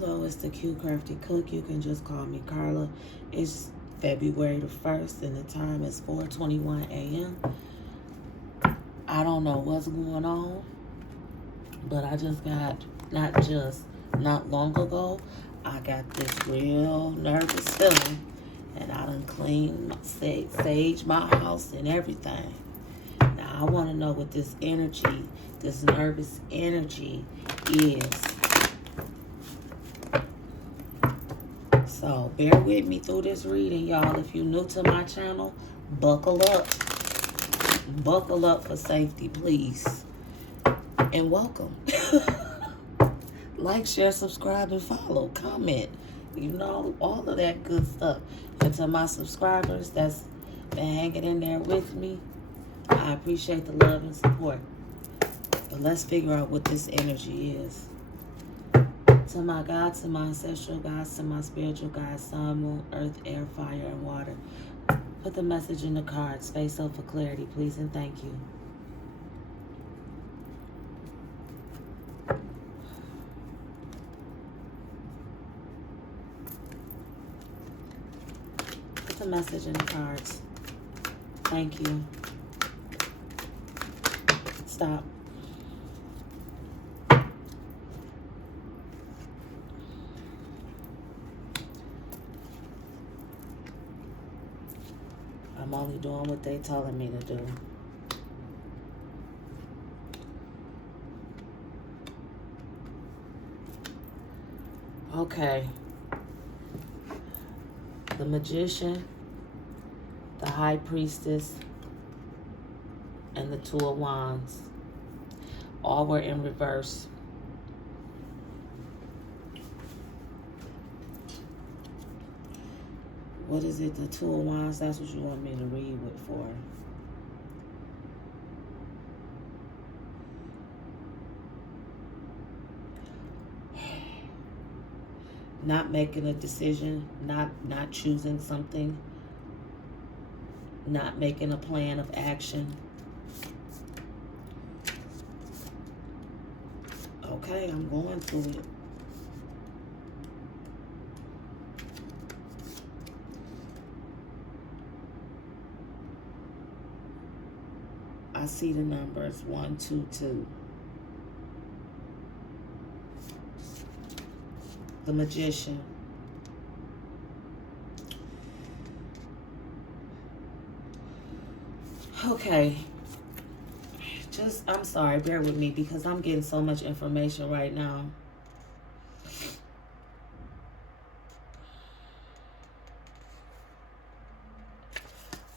Hello, it's the CuteCraftieCook. You can just call me Carla. It's February the 1st and the time is 4:21 a.m. I don't know what's going on, but I just got, not long ago, I got this real nervous feeling, and I done cleaned, sage my house and everything. Now, I want to know what this energy, this nervous energy is. So, bear with me through this reading, y'all. If you're new to my channel, buckle up. Buckle up for safety, please. And welcome. Like, share, subscribe, and follow. Comment. You know, all of that good stuff. And to my subscribers that's been hanging in there with me, I appreciate the love and support. But let's figure out what this energy is. To my God, to my ancestral gods, to my spiritual guides, sun, moon, earth, air, fire, and water. Put the message in the cards. Face up for clarity, please, and thank you. Put the message in the cards. Thank you. Stop. I'm only doing what they telling me to do. Okay. The Magician, the High Priestess, and the Two of Wands. All were in reverse. What is it? The Two of Wands? That's what you want me to read with for. Not making a decision, not choosing something, not making a plan of action. Okay, I'm going through it. I see the numbers 1, 2, 2. The Magician. Okay. I'm sorry, bear with me because I'm getting so much information right now.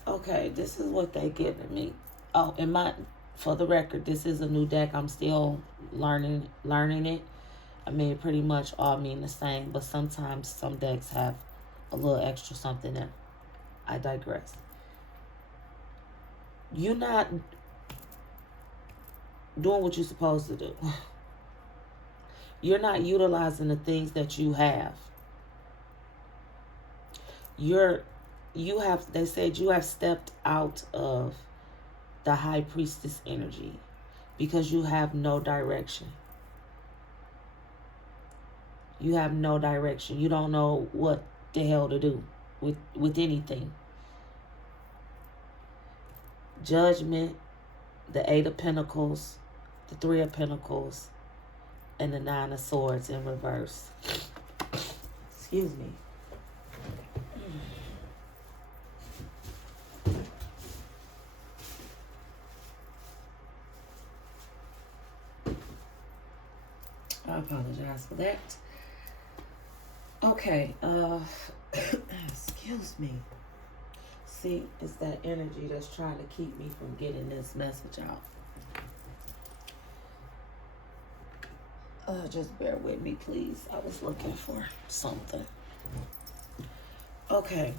Okay, this is what they giving me. Oh, for the record, this is a new deck. I'm still learning it. I mean, it pretty much all mean the same, but sometimes some decks have a little extra something in it. I digress. You're not doing what you're supposed to do. You're not utilizing the things that you have. They said you have stepped out of the High Priestess energy because you have no direction. You have no direction. You don't know what the hell to do with anything. Judgment, the 8 of Pentacles, the 3 of Pentacles, and the 9 of Swords in reverse. Excuse me. I apologize for that. Okay, excuse me. See, it's that energy that's trying to keep me from getting this message out. Just bear with me, please. I was looking for something. Okay.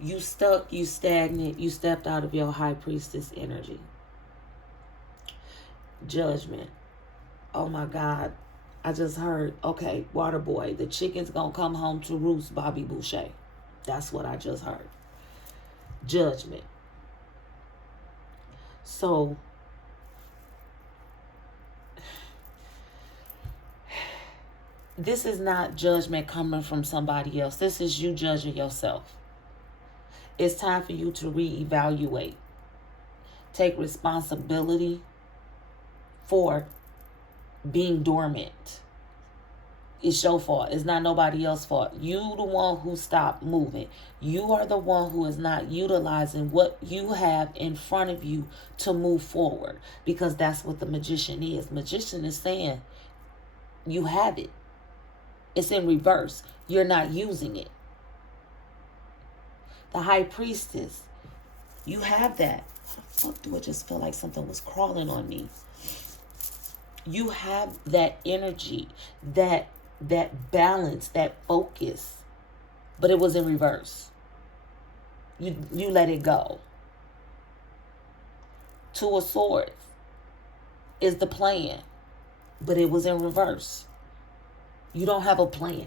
You stuck, you stagnant, you stepped out of your High Priestess energy. Judgment. Oh my God. I just heard, okay, water boy, the chicken's gonna come home to roost, Bobby Boucher. That's what I just heard. Judgment. So this is not judgment coming from somebody else. This is you judging yourself. It's time for you to reevaluate. Take responsibility for being dormant. It's your fault. It's not nobody else's fault. You the one who stopped moving. You are the one who is not utilizing what you have in front of you to move forward. Because that's what the magician is. Magician is saying, you have it. It's in reverse. You're not using it. The high priestess, you have that. Fuck, do I just feel like something was crawling on me? You have that energy, that balance, that focus, but it was in reverse. You let it go. Two of Swords is the plan, but it was in reverse. You don't have a plan.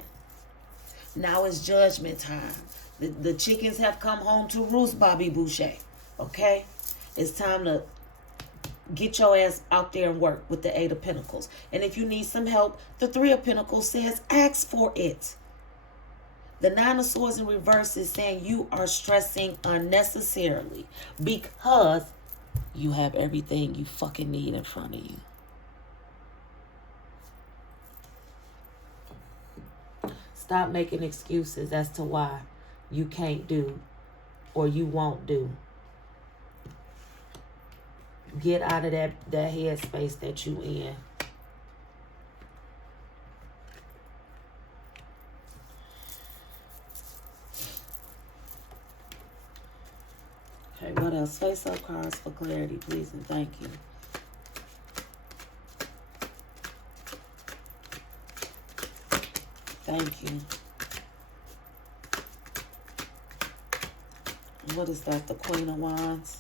Now it's judgment time. The chickens have come home to roost, Bobby Boucher. Okay? It's time to get your ass out there and work with the Eight of Pentacles. And if you need some help, the Three of Pentacles says ask for it. The Nine of Swords in reverse is saying you are stressing unnecessarily because you have everything you fucking need in front of you. Stop making excuses as to why you can't do or you won't do. Get out of that headspace that you in. Okay, what else? Face up cards for clarity, please and thank you. Thank you. What is that? The Queen of Wands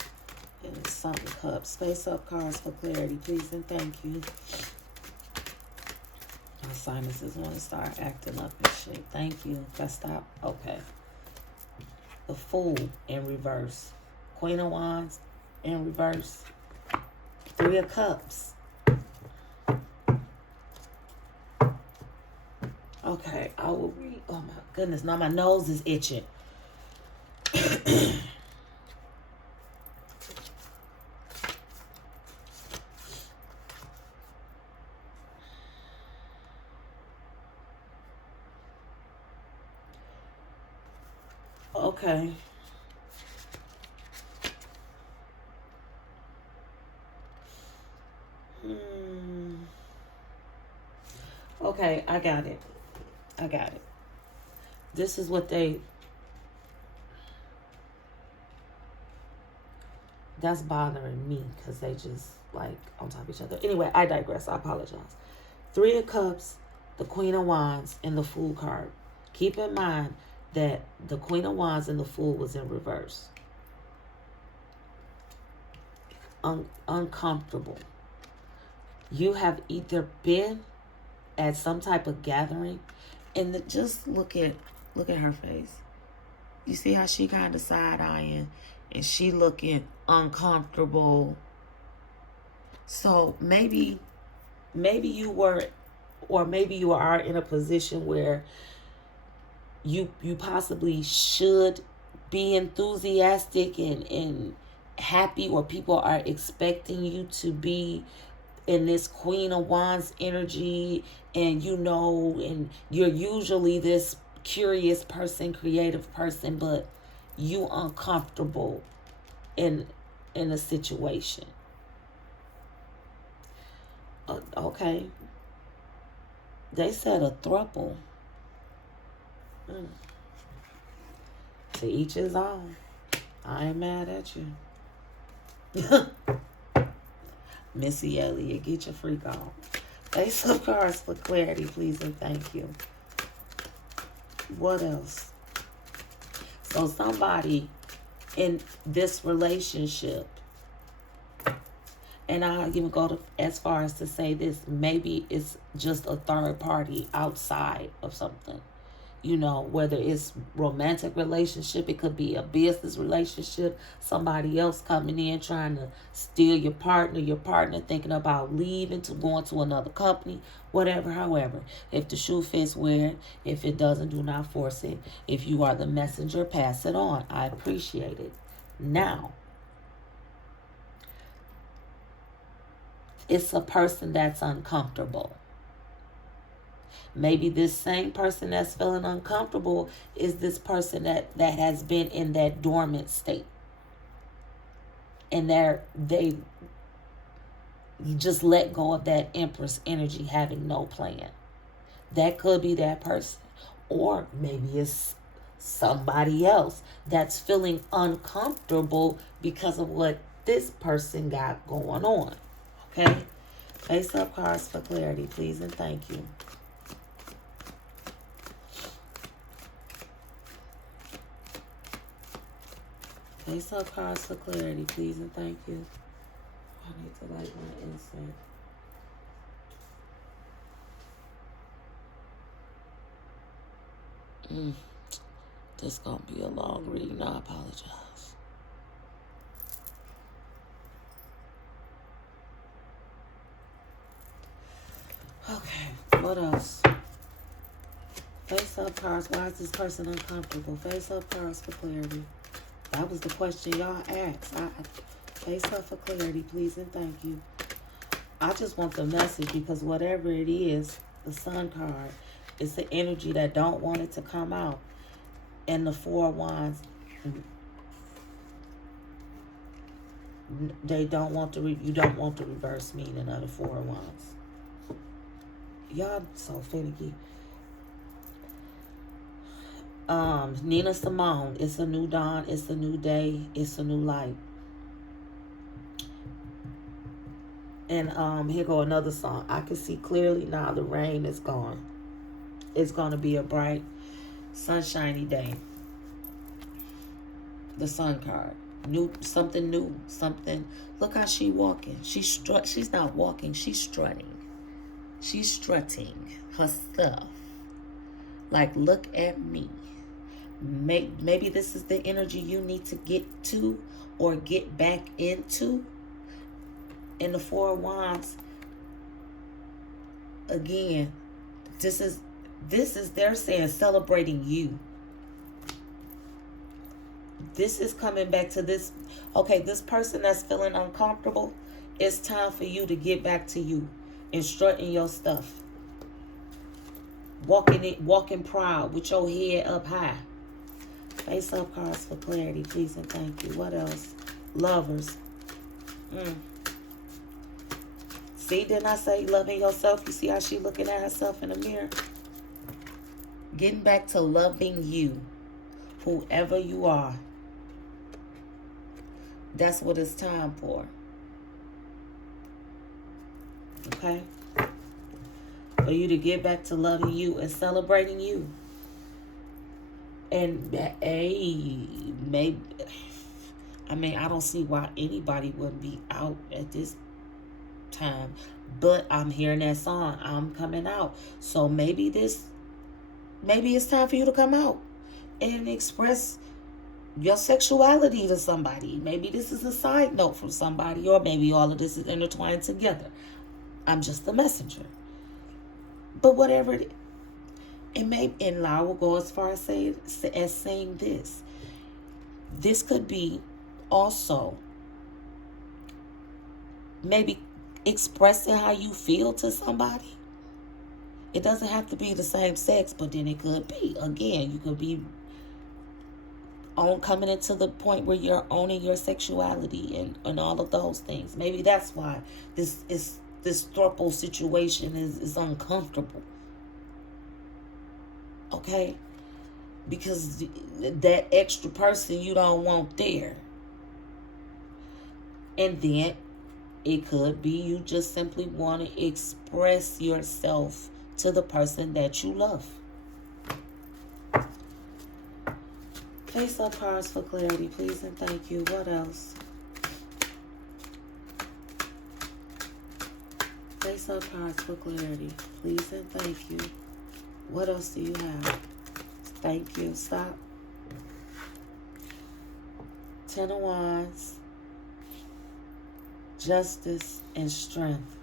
and something cups. Face up cards for clarity, please and thank you. My sinuses want to start acting up and shit. Thank you. Let's stop. Okay. The Fool in reverse. Queen of Wands in reverse. Three of Cups. Okay, I will read. Oh my goodness, now my nose is itching. Okay. Okay, I got it. I got it. This is what that's bothering me because they just like on top of each other. Anyway, I digress. I apologize. Three of Cups, the Queen of Wands, and the Fool card. Keep in mind that the Queen of Wands and the Fool was in reverse. Uncomfortable. You have either been at some type of gathering, and just look at her face. You see how she kind of side-eyeing, and she looking uncomfortable. So maybe you were, or maybe you are in a position where you possibly should be enthusiastic and happy, or people are expecting you to be in this Queen of Wands energy, and and you're usually this curious person, creative person, but you uncomfortable in a situation. Okay. They said a throuple. To each his own. I ain't mad at you. Missy Elliott, get your freak on. Face of cards for clarity, please and thank you. What else? So somebody in this relationship, and I'll even go as far as to say this, maybe it's just a third party outside of something. You know, whether it's romantic relationship, it could be a business relationship, somebody else coming in trying to steal your partner thinking about leaving to going to another company, whatever. However, if the shoe fits, wear it. If it doesn't, do not force it. If you are the messenger, pass it on. I appreciate it. Now, it's a person that's uncomfortable. Maybe this same person that's feeling uncomfortable is this person that has been in that dormant state. And they just let go of that Empress energy, having no plan. That could be that person. Or maybe it's somebody else that's feeling uncomfortable because of what this person got going on. Okay? Face-up cards for clarity, please and thank you. Face-up cards for clarity, please and thank you. I need to light my incense. This is going to be a long reading. I apologize. Okay, what else? Face-up cards. Why is this person uncomfortable? Face-up cards for clarity. That was the question y'all asked. Face-up for clarity, please and thank you. I just want the message because whatever it is, the Sun card, it's the energy that don't want it to come out. And the Four of Wands, they don't want you don't want the reverse meaning of the Four of Wands. Y'all so finicky. Nina Simone, it's a new dawn, it's a new day, it's a new light. And here go another song. I can see clearly now the rain is gone. It's gonna be a bright, sunshiny day. The Sun card. Something new. Look how she walking. She's not walking, she's strutting. She's strutting her stuff. Like, look at me. Maybe this is the energy you need to get to or get back into. In the Four of Wands, again, this is they're saying celebrating you. This is coming back to this. Okay, this person that's feeling uncomfortable, it's time for you to get back to you and strutting your stuff. Walking proud with your head up high. Face-up cards for clarity, please and thank you. What else? Lovers. See, didn't I say loving yourself? You see how she looking at herself in the mirror? Getting back to loving you, whoever you are. That's what it's time for. Okay? For you to get back to loving you and celebrating you. And maybe, I don't see why anybody wouldn't be out at this time. But I'm hearing that song, I'm coming out. So maybe it's time for you to come out and express your sexuality to somebody. Maybe this is a side note from somebody, or maybe all of this is intertwined together. I'm just the messenger. But whatever it is, and I will go as far as saying this. This could be also maybe expressing how you feel to somebody. It doesn't have to be the same sex, but then it could be. Again, you could be coming into the point where you're owning your sexuality and all of those things. Maybe that's why this throuple situation is uncomfortable. Okay? Because that extra person you don't want there. And then it could be you just simply want to express yourself to the person that you love. Face-up cards for clarity, please and thank you. What else? Face-up cards for clarity, please and thank you. What else do you have? Thank you. Stop. Ten of Wands. Justice and strength.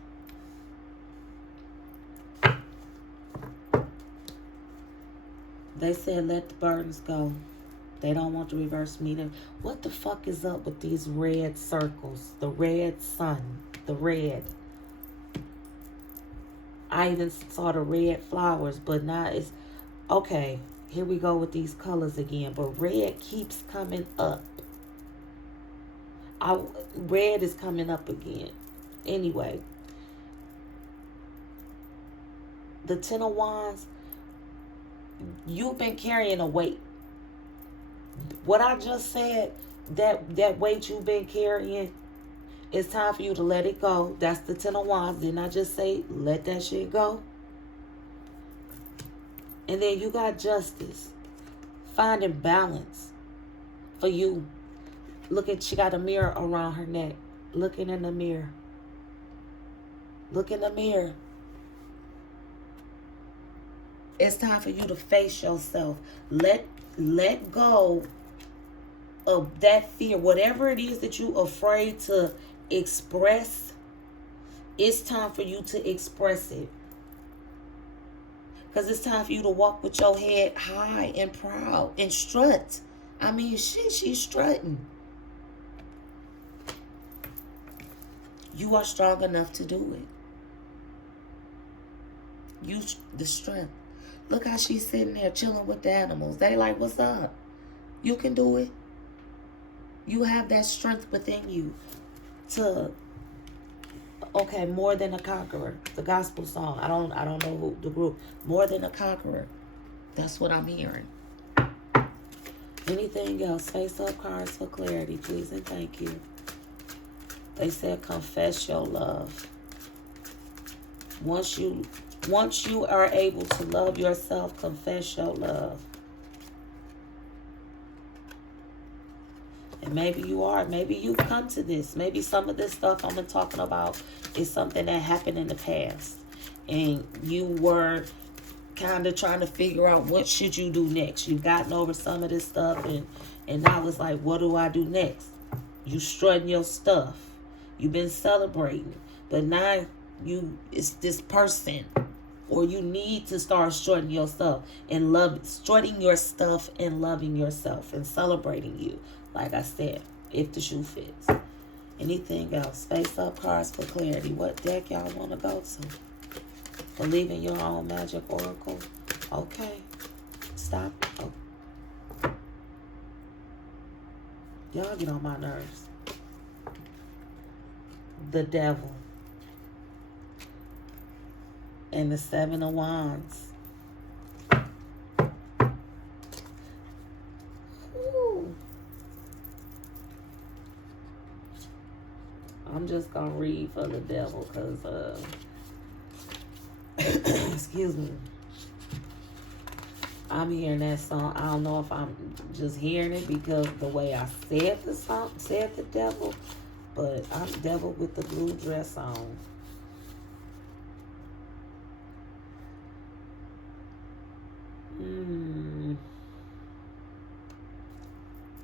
They said let the burdens go. They don't want the reverse meter. What the fuck is up with these red circles? The red sun. The red. I even saw the red flowers, but now it's... Okay, here we go with these colors again. But red keeps coming up. Red is coming up again. Anyway. The Ten of Wands. You've been carrying a weight. What I just said, that weight you've been carrying, it's time for you to let it go. That's the Ten of Wands. Didn't I just say, let that shit go? And then you got Justice. Finding balance for you. Look at, she got a mirror around her neck. Looking in the mirror. Look in the mirror. It's time for you to face yourself. Let go of that fear. Whatever it is that you're afraid to express, it's time for you to express it. Because it's time for you to walk with your head high and proud and strut. I mean, shit, she's strutting. You are strong enough to do it. You, the strength. Look how she's sitting there chilling with the animals. They like, what's up? You can do it. You have that strength within you to, okay, more than a conqueror. The gospel song. I don't know who the group. More than a conqueror. That's what I'm hearing. Anything else? Face up cards for clarity, please and thank you. They said confess your love. Once you are able to love yourself, confess your love. And maybe you are. Maybe you've come to this. Maybe some of this stuff I'm talking about is something that happened in the past. And you were kind of trying to figure out what should you do next. You've gotten over some of this stuff. And now it's like, what do I do next? You strutting your stuff. You've been celebrating. But now it's this person. Or you need to start strutting your stuff and strutting your stuff and loving yourself and celebrating you. Like I said, if the shoe fits. Anything else? Face up cards for clarity. What deck y'all want to go to? Believe in your own magic oracle. Okay. Stop. Oh. Y'all get on my nerves. The Devil. And the Seven of Wands. Ooh. I'm just going to read for the Devil because, excuse me. I'm hearing that song. I don't know if I'm just hearing it because the way I said the song, said the Devil, but I'm Devil with the blue dress on.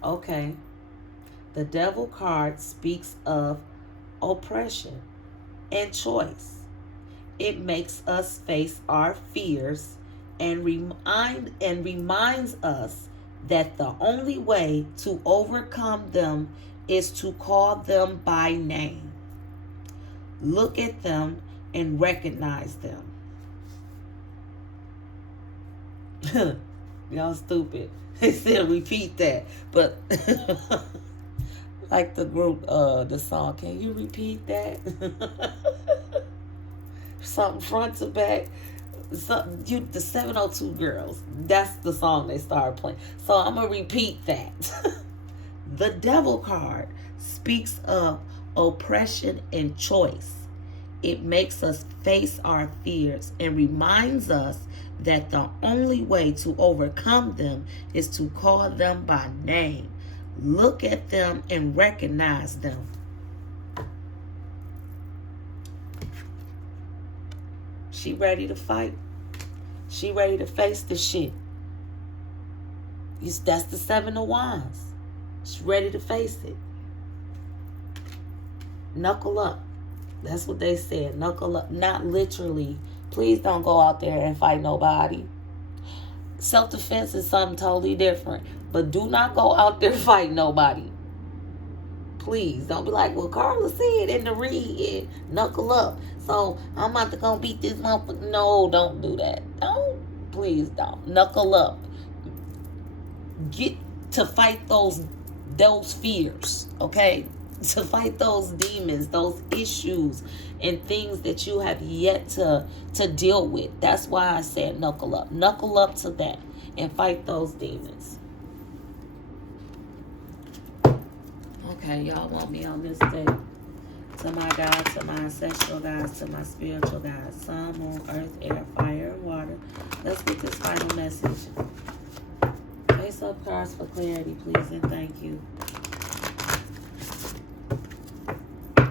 Okay. The Devil card speaks of oppression and choice. It makes us face our fears and reminds us that the only way to overcome them is to call them by name. Look at them and recognize them. Y'all stupid. They said repeat that. But like the group, the song, can you repeat that? Something front to back. The 702 Girls. That's the song they started playing. So I'm going to repeat that. The Devil card speaks of oppression and choice. It makes us face our fears and reminds us that the only way to overcome them is to call them by name. Look at them and recognize them. She ready to fight. She ready to face the shit. That's the Seven of Wands. She's ready to face it. Knuckle up. That's what they said. Knuckle up. Not literally. Please don't go out there and fight nobody. Self-defense is something totally different. But do not go out there fighting nobody. Please. Don't be like, well, Carla said in the read, knuckle up. So I'm about to go beat this motherfucker. No, don't do that. Don't. Please don't. Knuckle up. Get to fight those fears, okay? To fight those demons, those issues, and things that you have yet to deal with. That's why I said knuckle up. Knuckle up to that and fight those demons. Okay, y'all want me on this day. To my God, to my ancestral guides, to my spiritual guides, sun, moon, earth, air, fire, and water. Let's get this final message. Face up cards for clarity, please, and thank you.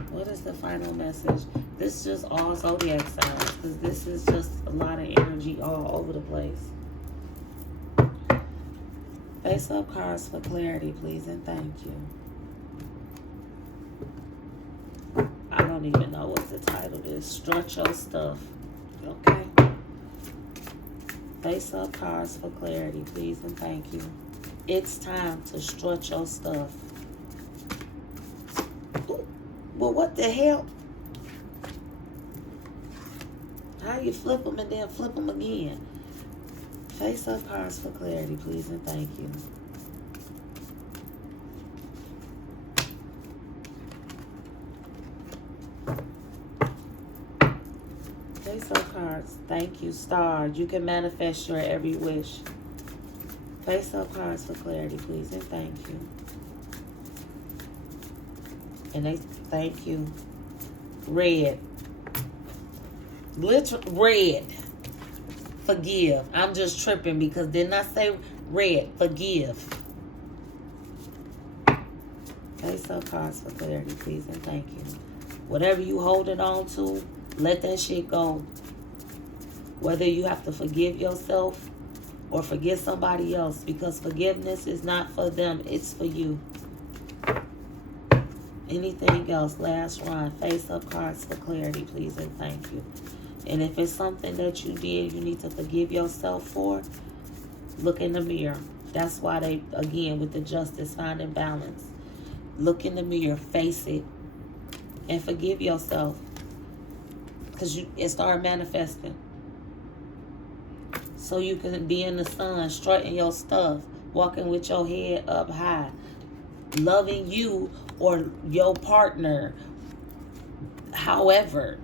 What is the final message? This is just all zodiac signs, because this is just a lot of energy all over the place. Face up cards for clarity, please, and thank you. I don't even know what the title is. Strut your stuff. Okay. Face up cards for clarity, please, and thank you. It's time to strut your stuff. Ooh, well, what the hell? How you flip them and then flip them again? Face up cards for clarity, please, and thank you. Face up cards. Thank you, Star. You can manifest your every wish. Face up cards for clarity, please, and thank you. And they thank you. Red. Red. Forgive. I'm just tripping because didn't I say red? Forgive. Face up cards for clarity, please, and thank you. Whatever you holding on to, let that shit go. Whether you have to forgive yourself or forgive somebody else, because forgiveness is not for them, it's for you. Anything else? Last run. Face up cards for clarity, please, and thank you. And if it's something that you did you need to forgive yourself for, look in the mirror. That's why they, again, with the justice, finding balance. Look in the mirror, face it, and forgive yourself. Because it started manifesting. So you can be in the sun, strutting your stuff, walking with your head up high, loving you or your partner, however,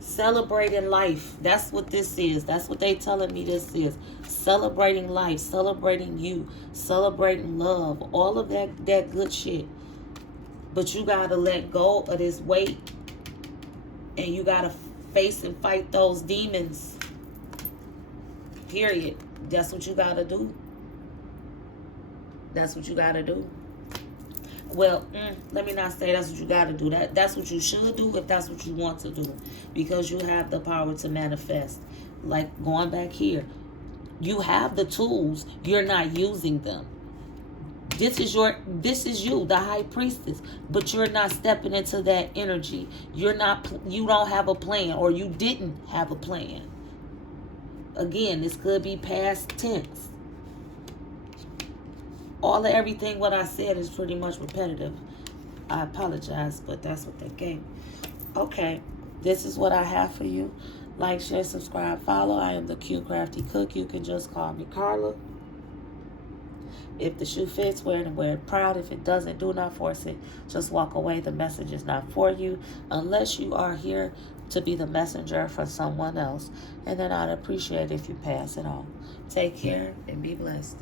celebrating life. That's what this is. That's what they telling me this is. Celebrating life, celebrating you, celebrating love, all of that good shit. But you got to let go of this weight. And you got to face and fight those demons. Period. That's what you got to do. That's what you got to do. Well, let me not say that's what you got to do. That's what you should do if that's what you want to do. Because you have the power to manifest. Like going back here. You have the tools. You're not using them. This is you, the high priestess, but you're not stepping into that energy. You don't have a plan, or you didn't have a plan. Again, this could be past tense. Everything what I said is pretty much repetitive. I apologize, but that's what they gave me. Okay, this is what I have for you. Like, share, subscribe, follow. I am the CuteCraftieCook. You can just call me Carla. If the shoe fits, wear it and wear it proud. If it doesn't, do not force it. Just walk away. The message is not for you unless you are here to be the messenger for someone else. And then I'd appreciate if you pass it on. Take care and be blessed.